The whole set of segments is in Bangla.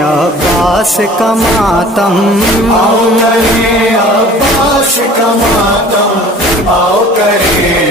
عباس کا ماتم۔ آؤ کرے عباس کا ماتم آؤ کرے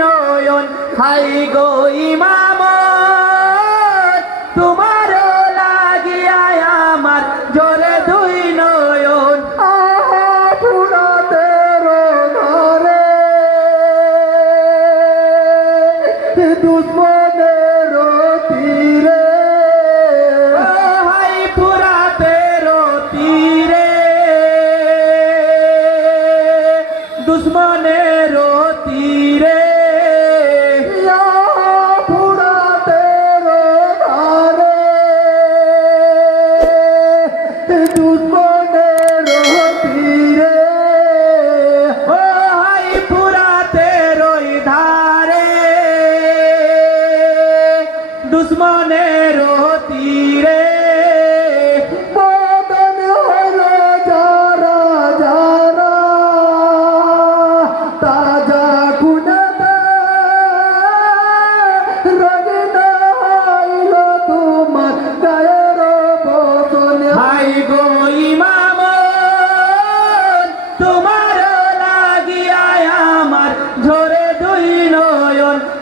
নয়ন খাই গো ইমামা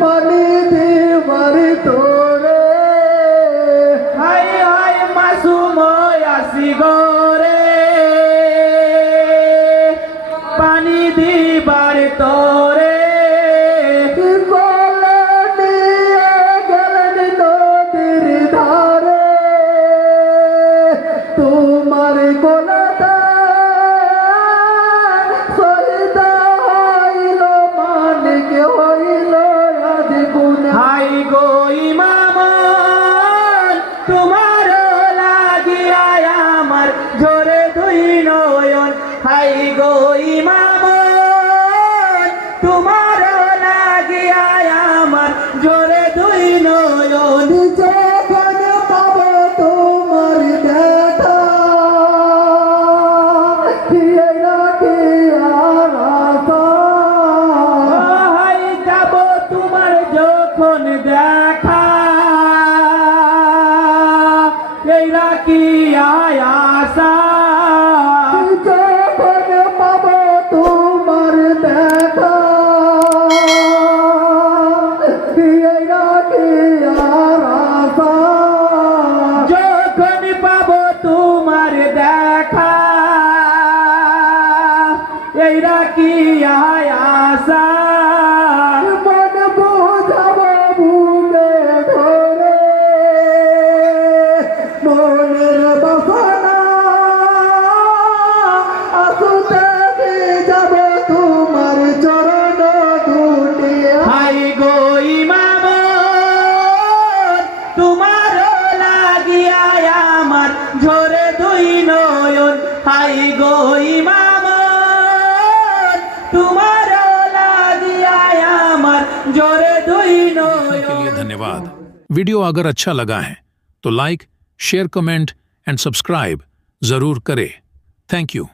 পানি দেবার তোরে। হাই হাই মাসুম আসি গরে পানি দিবার তোরে। তোমার গোলা নয়ন হাই গই के लिए धन्यवाद। वीडियो अगर अच्छा लगा है तो like, share, comment, and subscribe ज़रूर करें। Thank you.